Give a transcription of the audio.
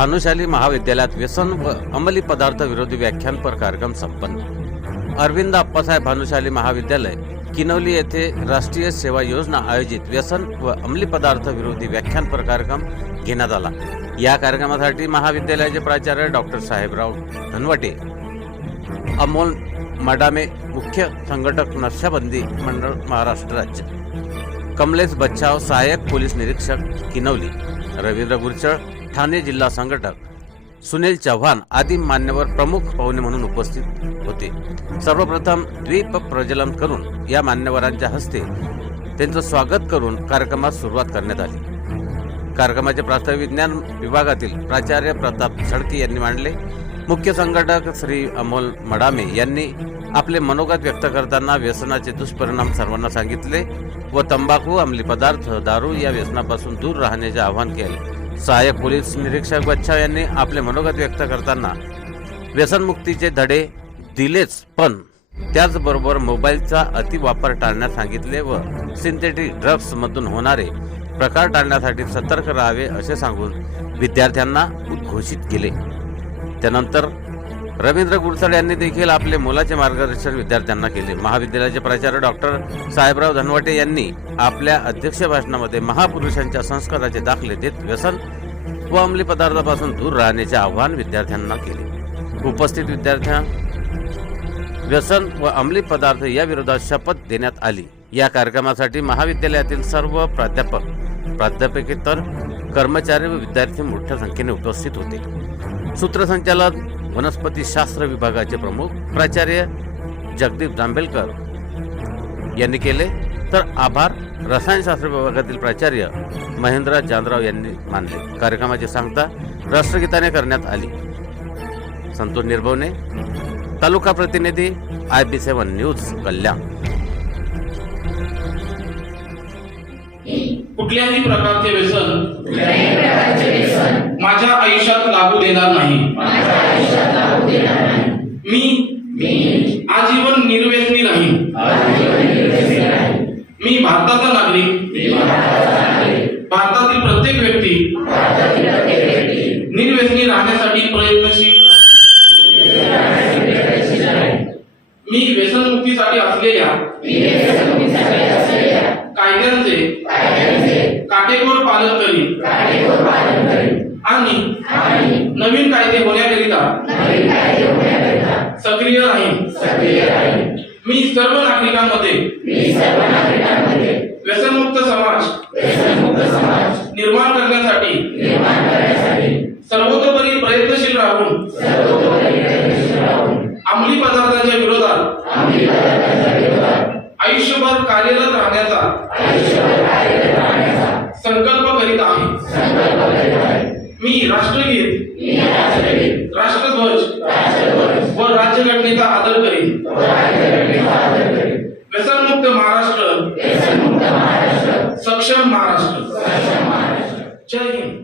भानुशाली महाविद्यालयात व्यसन व अंमली पदार्थ विरोधी व्याख्यानपर कार्यक्रम संपन्न. अरविंद अप्पासाहेब भानुशाली महाविद्यालय किनवली येथे राष्ट्रीय सेवा योजना आयोजित व्यसन व अंमली पदार्थ विरोधी व्याख्यानपर कार्यक्रम घेण्यात आला. या कार्यक्रमासाठी महाविद्यालयाचे प्राचार्य डॉक्टर साहेबराव धनवटे अमोल मडामे मुख्य संघटक नक्षाबंदी मंडळ महाराष्ट्र राज्य. कमलेश बच्चाव सहाय्यक पोलीस निरीक्षक किनवली. रवींद्र गुरचळ ठाणे जिल्हा संघटक सुनील चव्हाण आदी मान्यवर प्रमुख पाहुणे म्हणून उपस्थित होते. सर्वप्रथम द्वीप प्रज्वलन करून या मान्यवरांच्या हस्ते त्यांचं स्वागत करून कार्यक्रमास सुरुवात करण्यात आली. कार्यक्रमाचे प्राथमिक विज्ञान विभागातील प्राचार्य प्रताप सडके यांनी मांडले. मुख्य संघटक श्री अमोल मडामे यांनी आपले मनोगत व्यक्त करताना व्यसनाचे दुष्परिणाम सर्वांना सांगितले व तंबाखू अंमली पदार्थ दारू या व्यसनापासून दूर राहण्याचे आवाहन केले. सहाय्यक पोलीस निरीक्षक बच्छाव यांनी आपले मनोगत व्यक्त करताना व्यसनमुक्तीचे धडे दिलेच पण त्याचबरोबर मोबाईलचा अतिवापर टाळण्यास सांगितले व सिंथेटिक ड्रग्समधून होणारे प्रकार टाळण्यासाठी सतर्क राहावे असे सांगून विद्यार्थ्यांना उद्घोषित केले. त्यानंतर रवींद्र गुरसळ यांनी देखील आपले मोलाचे मार्गदर्शन विद्यार्थ्यांना केले. महाविद्यालयाचे प्राचार्य डॉक्टर साहेबराव धनवटे यांनी आपल्या अध्यक्ष भाषणामध्ये महापुरुषांच्या संस्काराचे दाखले देत व्यसन व अंमली पदार्थापासून दूर राहण्याचे आवाहन विद्यार्थ्यांना केले. उपस्थित विद्यार्थ्यां व्यसन व अंमली पदार्थ या विरोधात शपथ देण्यात आली. या कार्यक्रमासाठी महाविद्यालयातील सर्व प्राध्यापक प्राध्यापकेतर कर्मचारी व विद्यार्थी मोठ्या संख्येने उपस्थित होते. सूत्रसंचालन वनस्पती शास्त्र विभागाचे प्रमुख प्राचार्य जगदीप जांभेलकर यांनी केले. तर आभार. रसायनशास्त्र विभागातील प्राचार्य महेंद्र चांद्राव यांनी मानले. कार्यक्रमाची सांगता राष्ट्रगीताने करण्यात आली. संतोष निर्भवने. तालुका प्रतिनिधी आय बी सेवन न्यूज कल्याण. कुठल्याही प्रकारचे व्यसन माझ्या आयुष्यात लागू देणार नाही. मी आजीवन निर्व्यसनी राहीन. मी भारताचा नागरिक. भारतातील प्रत्येक व्यक्ती निर्व्यसनी राहण्यासाठी प्रयत्नशील मी व्यसनमुक्तीसाठी असलेल्या कायद्यांचे काटेकोर पालन करीन. आणि नवीन कायदे होण्याकरिता सक्रिय राहीन मी सर्व नागरिकांमध्ये व्यसनमुक्त समाज निर्माण करण्यासाठी सर्वतोपरी प्रयत्नशील राहून अंमली पदार्थांच्या विरोधात आयुष्यभर कार्यरत राहण्याचा राज्यघटनेचा आदर करीन. व्यसनमुक्त महाराष्ट्र. सक्षम महाराष्ट्र. जय हिंद.